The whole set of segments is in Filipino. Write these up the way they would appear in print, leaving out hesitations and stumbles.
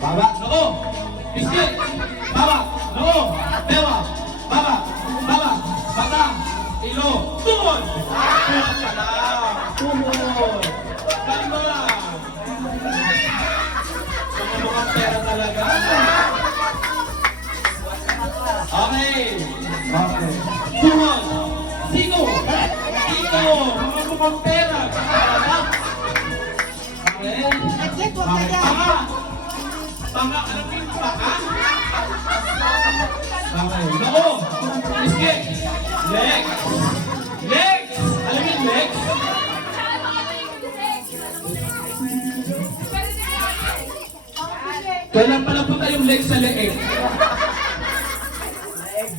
Baba. Noo. Biscuit. Baba. Noo. Dewa. Baba. Baba. Bata. Ilo. Tuhod. Tuhod ka lang. Tuhod. Kalma. Mukhang pera talaga. Okay. Okay. Tuhod. Siko. Siko. Mukhang pera. Okay. Exit, huwag Okay. ganyan. Panga. Panga. Alam mo yung panga? Okay. Noo. Biscuit. Legs. Legs. Alam mo yung legs? Kailan pala po tayong legs sa leeg?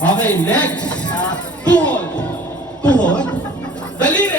Okay, legs. Tuhod. Tuhod? Daliri.